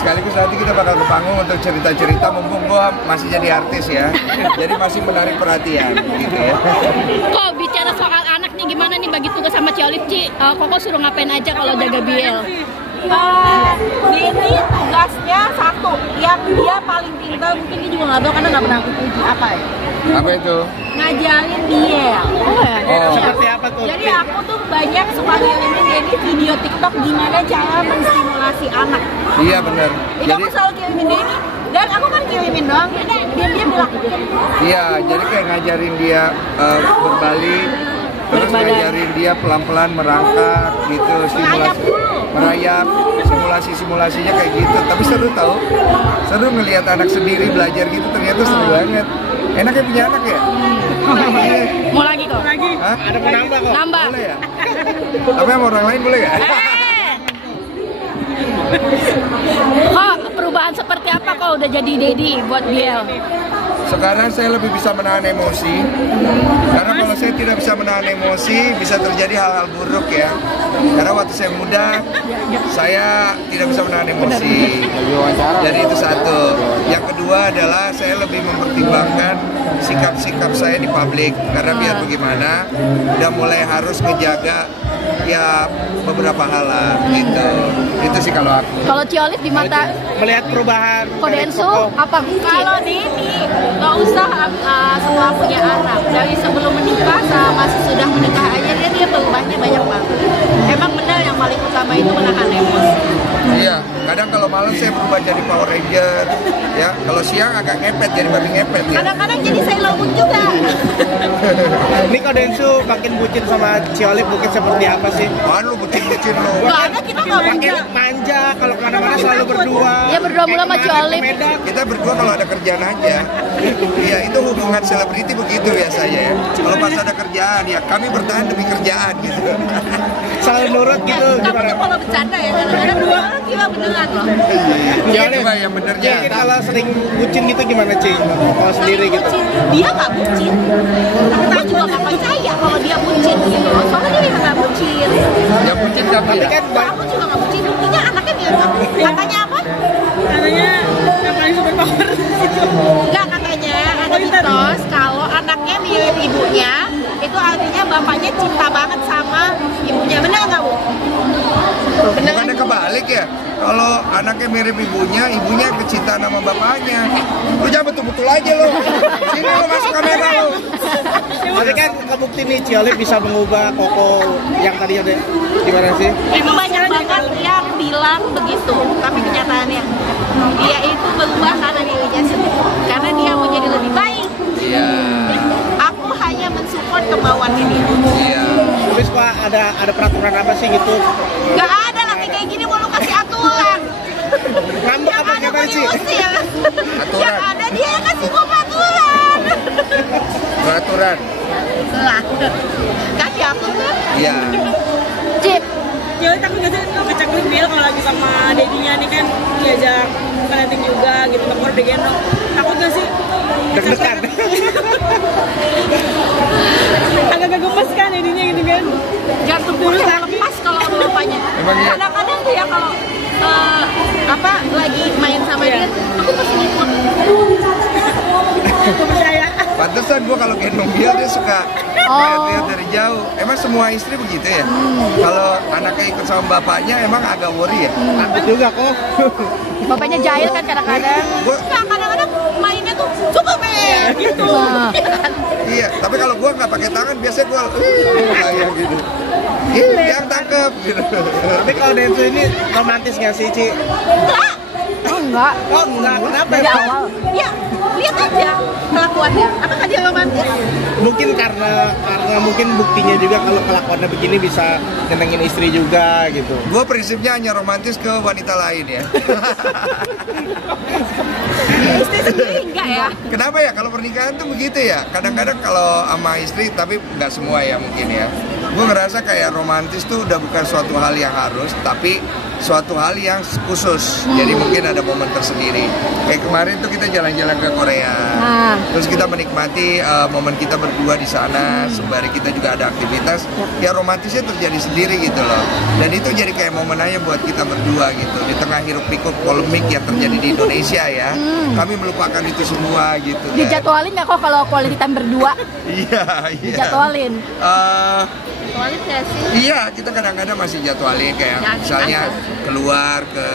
sekaligus nanti kita bakal ke panggung untuk cerita-cerita mumpung gua masih jadi artis ya. Jadi masih menarik perhatian gitu ya. Kok bicara soal anak nih, gimana nih bagi tugas sama Ciolif, Ci? Koko suruh ngapain aja kalau jaga Biel? Ini tugasnya satu, yang dia paling pintar mungkin dia juga nggak tahu karena nggak pernah aku uji apa ya. Apa itu? Ngajarin Biel. Seperti apa tuh? Jadi aku tuh banyak suka ngirimin ini video TikTok gimana cara menstimulasi anak. Iya benar. Itu aku selalu kirimin dia ini. Dan aku kan kirimin doang, dia bilang. Iya, jadi kayak ngajarin dia berbalik, terus ngajarin dia pelan-pelan merangkak gitu, merayap, simulasinya kayak gitu. Tapi seru tau, seru ngelihat anak sendiri belajar gitu, ternyata seru banget. Enaknya punya anak ya? Mau lagi kok? Hah? Ada penambah kok. Nambah. Boleh ya? Tapi sama orang lain boleh gak? Kok perubahan seperti apa kok udah jadi Dedi buat Biel? Sekarang saya lebih bisa menahan emosi. Karena kalau saya tidak bisa menahan emosi, bisa terjadi hal-hal buruk ya. Karena waktu saya muda, saya tidak bisa menahan emosi. Jadi itu satu. Yang kedua adalah saya lebih mempertimbangkan sikap-sikap saya di publik. Karena biar bagaimana, udah mulai harus menjaga ya beberapa hal lah gitu. Itu sih kalau aku. Kalau Ciolif di mata Melihat perubahan Kodensu apa? Kalau Dini nggak usah setelah punya anak, dari sebelum menikah sama sesudah menikah aja dia berubahnya banyak banget. Emang benar yang paling utama itu menahan emosi. Iya, kadang kalau malam saya berubah jadi Power Ranger, ya. Kalau siang agak ngepet jadi babi ngepet ya. Kadang-kadang jadi Sailor Moon juga. Ini Kodensu makin bucin sama Ciolif mungkin seperti apa sih? Apaan lu bucin-bucin lu? Nggak ada, kita nggak Makin manja. manja, kalau kemana-mana selalu berdua. Ya berdua mulu sama Kayak kemarin Ciolif. ke Medan. Kita berdua kalau ada kerjaan aja. Iya, itu hubungan selebriti begitu biasanya ya. Kalau pas ada kerjaan ya kami bertahan demi kerjaan gitu. Selalu nurut gitu Kamu gimana? tuh kalau bercanda ya, kadang-kadang dua orang gila beneran loh. Iya, Ciolif, coba yang benernya. Mungkin kalau sering bucin gitu gimana Ci? Kalau sendiri gitu. Dia nggak bucin. Aku juga nggak percaya kalau dia bucin gitu loh. Soalnya dia nggak bucin. Yang bucin tapi Tapi ya. kan Aku juga nggak bucin. Buktinya anaknya mirip aku. Katanya apa? Katanya yang paling super power. Enggak, katanya ada mitos kalau anaknya mirip ibunya, itu artinya bapaknya cinta banget sama ibunya. Benar nggak, Bu? Benar. Bukannya kebalik ya? Kalau anaknya mirip ibunya, ibunya kecintaan sama bapaknya. Lu jangan betul-betul aja lo. Sini lo masuk kamera lo. Tapi kan kebukti nih Ciolif bisa mengubah Koko yang tadi ada gimana sih? Itu banyak banget yang bilang begitu, tapi kenyataannya dia itu berubah karena dirinya sendiri, karena dia mau jadi lebih baik. Iya. Aku hanya mensupport kemauannya dia. Iya. Terus Pak ada peraturan apa sih gitu? Gak ada laki kayak gini mau lu kasih aturan. Ngambek Yang apa ada mau gimana sih? diusir. Aturan. Yang ada dia yang kasih gua peraturan. Peraturan. Lah, kasih aku tuh. Iya. Cip, Jadi takut gak sih ngecek Biel kalau lagi sama dedinya nih kan diajak ngeliatin juga gitu, takut udah gendong. Takut gak sih? Deg-degan. Agak-agak gemes kan dedinya gitu kan? Jantung dulu lepas kalau ada bapaknya. Emang iya? Kadang-kadang tuh ya kalau lagi main sama dia, aku pasti ngikut. Aku percaya. Pantesan gua kalau gendong dia suka lihat dari jauh. Emang semua istri begitu ya? Kalau anaknya ikut sama bapaknya emang agak worry ya? Takut juga kok. bapaknya jahil kan kadang-kadang. Gua Nah, kadang-kadang mainnya tuh Superman gitu. Nah, iya, tapi kalau gua nggak pakai tangan biasanya gua kayak gitu. Yang tangkep gitu. Tapi kalau Densu ini romantis nggak sih Ci? Enggak. Oh enggak, kenapa dari ya? awal. Ya, lihat aja kelakuannya. Apakah dia romantis? Mungkin karena mungkin buktinya juga kalau kelakuannya begini bisa nyenengin istri juga gitu. Gua prinsipnya hanya romantis ke wanita lain ya. Istri sendiri enggak ya? Kenapa ya kalau pernikahan tuh begitu ya? Kadang-kadang kalau sama istri, tapi nggak semua ya mungkin ya. Gue ngerasa kayak romantis tuh udah bukan suatu hal yang harus, tapi suatu hal yang khusus. Jadi mungkin ada momen tersendiri. Kayak kemarin tuh kita jalan-jalan ke Korea, terus kita menikmati momen kita berdua di sana. Sembari kita juga ada aktivitas, ya romantisnya terjadi sendiri gitu loh. Dan itu jadi kayak momen aja buat kita berdua gitu. Di tengah hiruk pikuk polemik yang terjadi di Indonesia ya, kami melupakan itu semua gitu. Kan. Dijadwalin nggak kok kalau quality time berdua? Iya. Dijadwalin. Jadwalin nggak sih? Iya, kita kadang-kadang masih jadwalin kayak misalnya keluar ke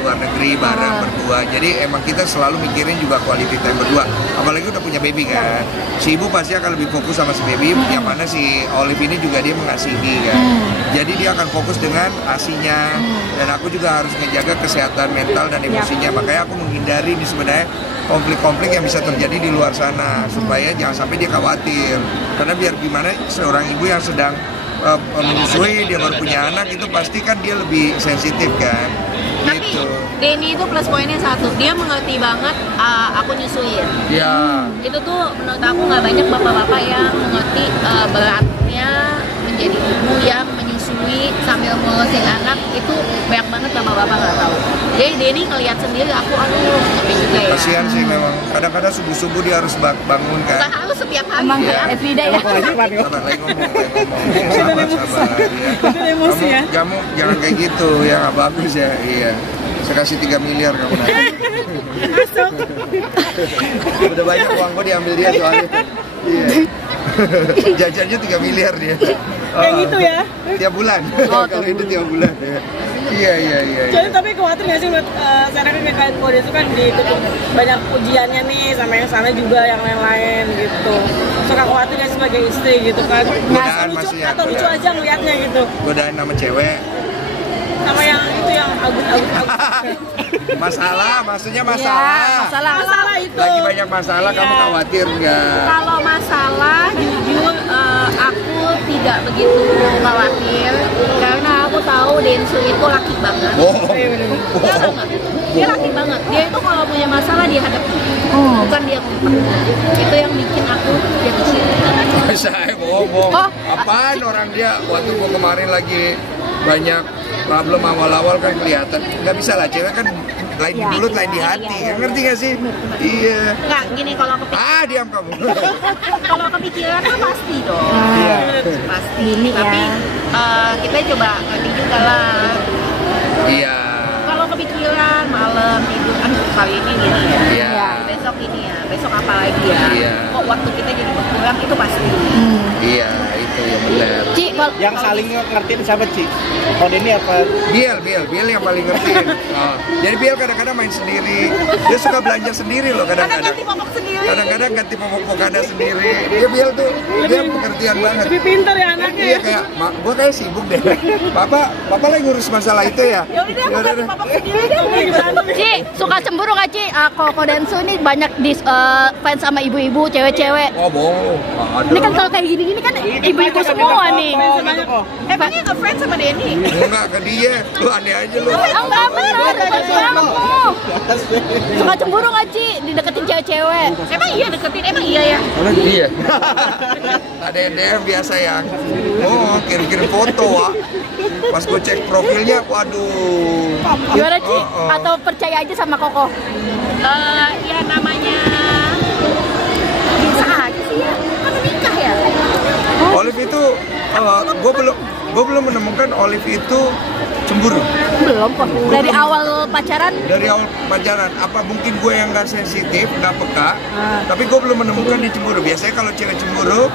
luar negeri bareng berdua. Jadi emang kita selalu mikirin juga quality time berdua. Apalagi udah punya baby kan. Si ibu pasti akan lebih fokus sama si baby, yang mana si Olive ini juga dia mengasihi kan. Jadi dia akan fokus dengan asinya. Dan aku juga harus ngejaga kesehatan mental dan emosinya. Makanya aku menghindari nih sebenarnya konflik-konflik yang bisa terjadi di luar sana, supaya jangan sampai dia khawatir. Karena biar gimana seorang ibu yang sedang menyusui, dia baru punya anak, itu pasti kan dia lebih sensitif kan. Tapi Gitu. Denny itu plus poinnya satu, dia mengerti banget aku nyusuin. Ya. Itu tuh menurut aku nggak banyak bapak-bapak yang mengerti beratnya menjadi ibu yang menyusui sambil ngurusin anak. Itu banyak banget bapak-bapak nggak tahu. Jadi Denny ngelihat sendiri, aku tapi juga ya. Kasihan sih memang. Kadang-kadang subuh-subuh dia harus bangun kan. Nggak harus setiap hari. Emang ya. everyday ya. Sabar, lagi ngomong. Sabar. Emosi ya. Kamu jangan kayak gitu, ya nggak bagus ya. Iya. Saya kasih 3 miliar kamu nanti. Masuk. Udah banyak uang kok diambil dia soalnya. Iya. Jajannya 3 miliar dia. Kayak gitu ya. Tiap bulan. Kalau itu tiap bulan ya. Iya. Jadi tapi khawatir nggak sih buat saya kan kayak kode itu kan ditutup banyak ujiannya nih sama yang sana juga yang lain-lain gitu. Suka khawatir nggak sih sebagai istri gitu kan? Godaan Lucu maksudnya, atau lucu godaan. aja ngeliatnya gitu. Godain sama cewek. Sama yang itu yang agus. Masalah, maksudnya Ya, masalah. Masalah itu. Lagi banyak masalah, kamu Iya. khawatir nggak? Kalau masalah, jujur aku tidak begitu khawatir karena aku tahu Densu itu laki banget. Bohong. Dia banget. Dia laki banget. Dia itu kalau punya masalah dia hadapi. Bukan dia ngumpet. Itu yang bikin aku jatuh cinta. Saya bohong. Oh. Apaan orang dia waktu gua kemarin lagi banyak problem awal-awal kan kelihatan. Nggak bisa lah, cewek kan lain di mulut, lain di hati. Ngerti nggak sih? Iya. Enggak, gini kalau kepikiran, Diam kamu. kalau kepikiran kan pasti dong. Iya. Pasti. Ini ya. Tapi kita coba ngerti juga lah. Iya. Kalau kepikiran malam tidur kan kali ini gini ya. Iya. Besok ini ya, besok apa lagi ya? Iya. Kok waktu kita jadi berkurang itu pasti. Iya, itu yang benar. Ci, kalau Yang saling ngertiin siapa, Ci? Oh, ini apa? Biel yang paling ngertiin. Oh. Jadi Biel kadang-kadang main sendiri. Dia suka belanja sendiri loh kadang-kadang. popok sendiri. Kadang-kadang ganti popok pokada sendiri. Biel tuh dia pengertian banget. Lebih pintar ya anaknya. Iya kayak, gua kayak sibuk deh. Papa lagi ngurus masalah itu ya. Ya udah aku ganti popok sendiri deh. Lagi berantem ya. Ci, suka cemburu nggak Ci? Koko Densu ini banyak fans sama ibu-ibu, cewek-cewek. Oh bohong. Nggak ada. Ini kan kalau kayak gini-gini kan ibu-ibu semua nih. Emangnya ngefans sama Denny? Enggak ke dia. Lu aneh aja lu. Enggak benar, fans banget lu. Suka cemburu nggak Ci dideketin cewek-cewek? Emang iya deketin? Emang iya ya? Iya. Ada yang DM biasa yang kirim-kirim foto, Wak. Pas gue cek profilnya, waduh. Gimana Ci? Atau percaya aja sama Koko? Ya namanya bisa aja sih ya. Kan nikah ya. Olive itu, gue belum menemukan Olive itu cemburu. Belum kok. Dari awal pacaran Dari awal pacaran, apa mungkin gue yang nggak sensitif, nggak peka, tapi gue belum menemukan dia cemburu. Biasanya kalau cewek cemburu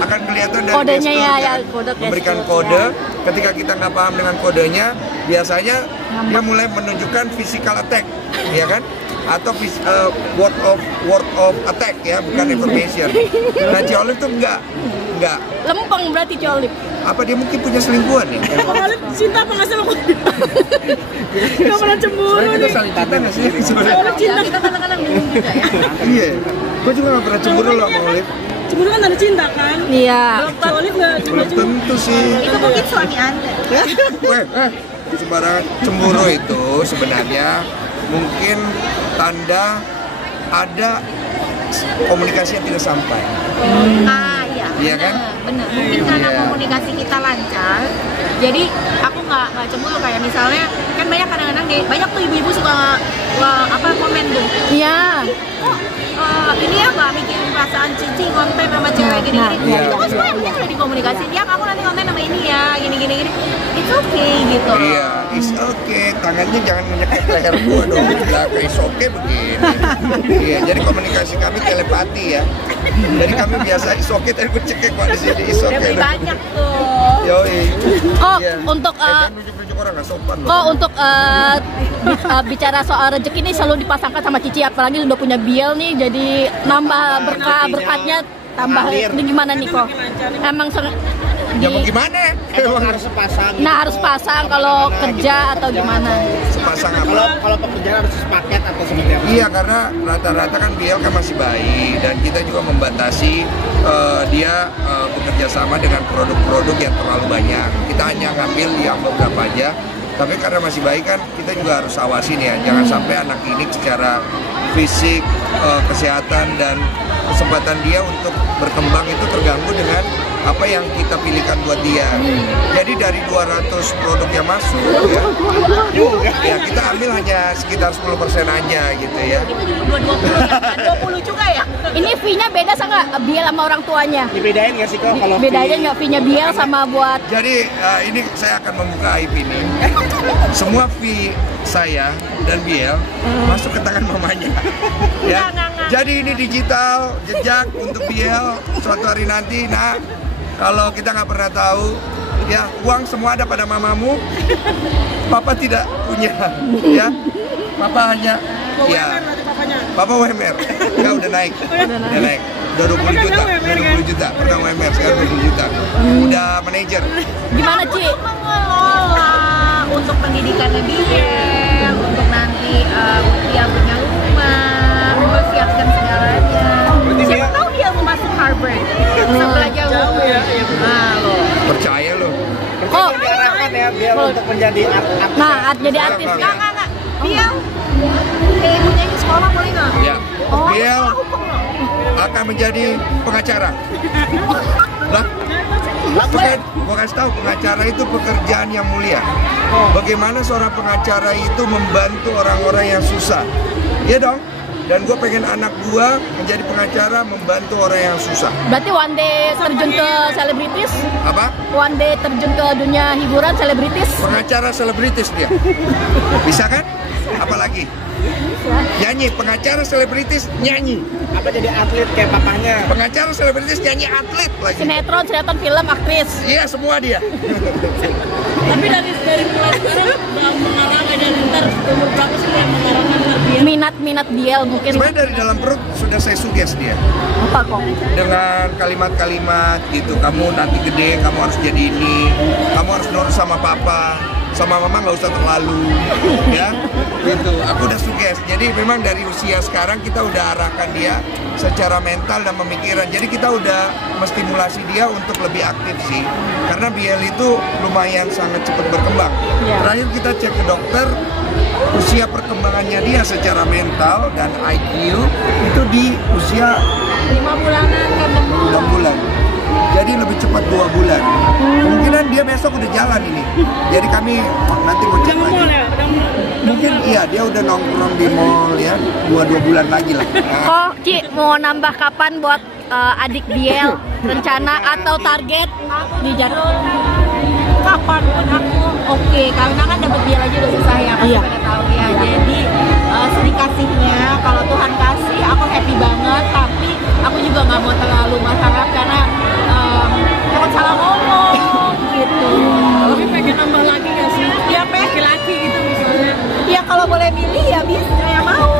akan kelihatan dari Kodenya gestur, ya, kan? ya, kode Memberikan gestur, kode. ya. Ketika kita nggak paham dengan kodenya, biasanya dia mulai menunjukkan physical attack, ya kan? Atau word of attack ya, bukan information. Nah, si Olive tuh enggak. lempeng berarti Colip. Apa dia mungkin punya selingkuhan ya? Kalau Olive cinta apa nggak sama aku? Gak pernah cemburu Sebenarnya kita nih. saling cinta nggak sih? Sebenarnya. Olive cinta. Kita kadang-kadang bingung juga ya. Iya. Gue juga nggak pernah cemburu loh sama Olive. Cemburu kan tanda cinta kan? Iya. Si Olive nggak Belum tentu sih. Itu mungkin suami Anda. Sembarangan. Cemburu itu sebenarnya mungkin tanda ada komunikasi yang tidak sampai. Iya. Iya kan? Bener. Mungkin karena Iya. komunikasi kita lancar, jadi aku nggak cemburu. Kayak misalnya kan banyak kadang-kadang deh, banyak tuh ibu-ibu suka komen tuh. Iya. Ini ya nggak mikirin perasaan Cici konten sama cewek gini-gini. Iya. Itu kan semua mungkin udah dikomunikasi. Dia aku nanti konten sama ini ya, gini-gini. It's okay gitu. Iya, it's okay. Tangannya jangan menyekap leher gua dong di belakang. It's okay begini. Iya, jadi komunikasi kami telepati ya. Jadi kami biasa it's okay, tapi gue cekek kok di sini it's Udah okay. beli banyak tuh. Yoi. Oh, Iya. untuk Jangan nunjuk-nunjuk orang nggak sopan loh. Oh, untuk bicara soal rezeki ini selalu dipasangkan sama Cici, apalagi udah punya Biel nih, jadi nambah berkatnya tambah. Ini gimana nih kok? Emang Ya mau gimana? Emang harus sepasang. Nah, harus pasang kalau kerja atau gimana? Sepasang apa? Kalau pekerjaan harus sepaket atau seperti apa? Iya, karena rata-rata kan Biel kan masih bayi dan kita juga membatasi dia bekerja sama dengan produk-produk yang terlalu banyak. Kita hanya ngambil yang beberapa aja. Tapi karena masih bayi kan kita juga harus awasin ya, jangan sampai anak ini secara fisik, kesehatan dan kesempatan dia untuk berkembang itu terganggu dengan apa yang kita pilihkan buat dia. Jadi dari 200 produk yang masuk ya kita ambil hanya sekitar 10% aja gitu ya. 20 juga ya? Ini fee-nya beda sama Biel sama orang tuanya? Dibedain nggak sih kok kalau Bedanya nggak fee-nya Biel sama buat... Jadi ini saya akan membuka aib ini. Semua fee saya dan Biel masuk ke tangan mamanya. Ya. Jadi ini digital jejak untuk Biel suatu hari nanti. Nah, kalau kita nggak pernah tahu, ya uang semua ada pada mamamu. Papa tidak punya, ya. Papa hanya, ya. Papa WMR, ya udah naik, udah 20 juta, pernah WMR sekarang 20 juta, udah manajer. Gimana, Ci? Mengelola untuk pendidikan Biel, untuk nanti dia punya rumah, mempersiapkan segalanya. Siapa tahu dia mau masuk Harvard, bisa belajar hukum. Nah, loh. Percaya loh. Oh, diarahkan ya biar untuk menjadi artis. nah, jadi artis. Enggak. Biel, kayak ibunya ini sekolah boleh nggak? Ya, Biel akan menjadi pengacara. Lah, gua kasih tahu pengacara itu pekerjaan yang mulia. Bagaimana seorang pengacara itu membantu orang-orang yang susah? Iya dong. Dan gue pengen anak gue menjadi pengacara membantu orang yang susah. Berarti one day terjun ke selebritis? Apa? One day terjun ke dunia hiburan selebritis? Pengacara selebritis dia. Bisa kan? Apalagi? Nyanyi, pengacara selebritis nyanyi. Apa jadi atlet kayak papanya? Pengacara selebritis nyanyi atlet lagi. Sinetron, film, aktris. Iya semua dia. Tapi dari mulai sekarang udah mengarang dan ntar umur berapa sih yang mengarangkan Biel? Minat Biel mungkin. Sebenarnya dari dalam perut sudah saya suges dia. Apa kok? Dengan kalimat-kalimat gitu, kamu nanti gede, kamu harus jadi ini, kamu harus nurut sama papa, sama mama nggak usah terlalu, ya, gitu. Aku udah suges. Jadi memang dari usia sekarang kita udah arahkan dia secara mental dan pemikiran. Jadi kita udah menstimulasi dia untuk lebih aktif sih, karena Biel itu lumayan sangat cepat berkembang. Terakhir kita cek ke dokter, usia perkembangannya dia secara mental dan IQ itu di usia 5 bulanan kan 6 bulan. Jadi lebih cepat 2 bulan. Kemungkinan dia besok udah jalan ini. Jadi kami nanti mau cek lagi. Mungkin iya dia udah nongkrong di mall ya 2 bulan lagi lah. Oh, Ci, mau nambah kapan buat adik Biel? Rencana atau target di jadwal? kapan pun aku oke, karena kan dapat Biel aja udah susah ya, pasti pada tahu ya. Jadi sedih kasihnya, kalau Tuhan kasih aku happy banget, tapi aku juga nggak mau terlalu berharap karena takut salah ngomong gitu. Tapi pengen nambah lagi nggak sih? Ya pengen Laki-laki gitu misalnya. ya kalau boleh milih ya bisa, ya mau.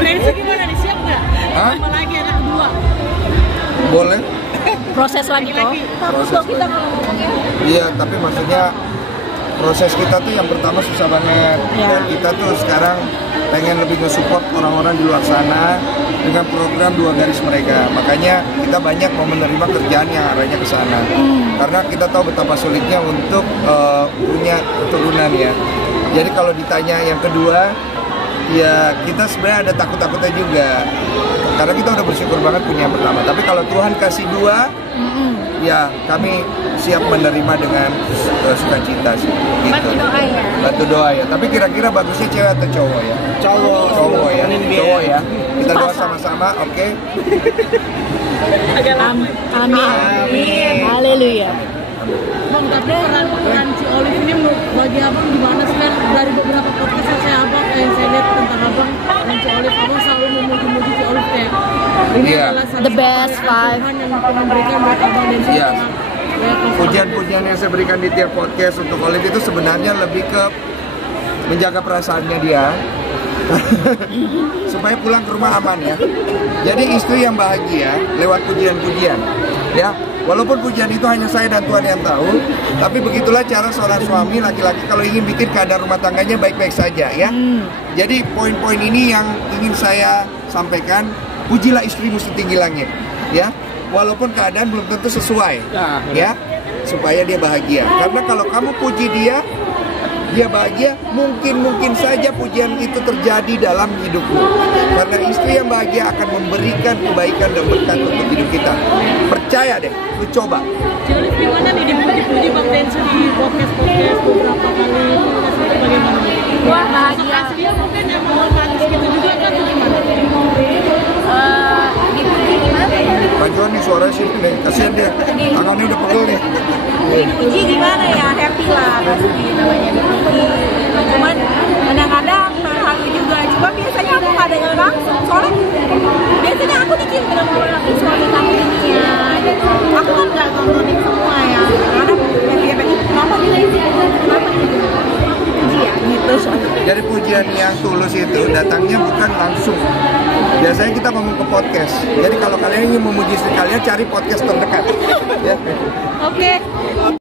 Rensi gimana nih, siap nggak? Hah? Nambah lagi anak 2. Boleh? Proses lagi kok. Takut kok kita kalau ngomongnya. Iya, tapi maksudnya proses kita tuh yang pertama susah banget. Dan kita tuh sekarang pengen lebih nge-support orang-orang di luar sana dengan program 2 garis mereka. Makanya kita banyak mau menerima kerjaan yang arahnya ke sana. Karena kita tahu betapa sulitnya untuk punya keturunan ya. Jadi kalau ditanya yang kedua, Ya kita sebenarnya ada takut-takutnya juga. Karena kita udah bersyukur banget punya yang pertama. Tapi kalau Tuhan kasih 2, ya kami siap menerima dengan sukacita sih. Gitu. Bantu doa ya. Bantu doa ya. Tapi kira-kira bagusnya cewek atau cowok ya? Cowok ya. Cowok ya. Kita doa sama-sama, oke? Amin. Haleluya. Bang, tapi peran si Olive ini bagi abang gimana sih? Kan dari beberapa podcast yang saya lihat tentang abang dan si Olive, abang selalu memuji-muji si Olive kayak ini adalah The best five Tuhan yang memberikan buat abang dan saya. Pujian-pujian yang saya berikan di tiap podcast untuk Olive itu sebenarnya lebih ke menjaga perasaannya dia supaya pulang ke rumah aman ya. Jadi istri yang bahagia lewat pujian-pujian ya. Walaupun pujian itu hanya saya dan Tuhan yang tahu, tapi begitulah cara seorang suami laki-laki kalau ingin bikin keadaan rumah tangganya baik-baik saja ya. Jadi poin-poin ini yang ingin saya sampaikan, pujilah istrimu setinggi langit ya. Walaupun keadaan belum tentu sesuai ya, supaya dia bahagia. Karena kalau kamu puji dia bahagia, mungkin saja pujian itu terjadi dalam hidupmu. Karena istri yang bahagia akan memberikan kebaikan dan berkat untuk hidup kita. Percaya deh, lu coba. Jadi gimana nih dipuji Bang Densu di podcast beberapa kali podcast itu bagaimana? Wah, bahagia. Dia mungkin yang mau manis gitu juga kan atau gimana? Dipuji gimana ya? Pak Johan nih suaranya sih, kasihan dia, tangannya udah pegel nih. Dipuji gimana ya? Happy lah pasti namanya dipuji. Cuman kadang-kadang halu juga. Cuma biasanya aku nggak dengar langsung. Soalnya biasanya aku dikirim sama suami kamu ini ya. Aku kan nggak nontonin semua ya. Kadang happy kenapa gitu? Kenapa gitu? Puji ya gitu. Jadi pujian yang tulus itu datangnya bukan langsung. Biasanya kita ngomong ke podcast. Jadi kalau kalian ingin memuji istri kalian, cari podcast terdekat. Ya. Oke.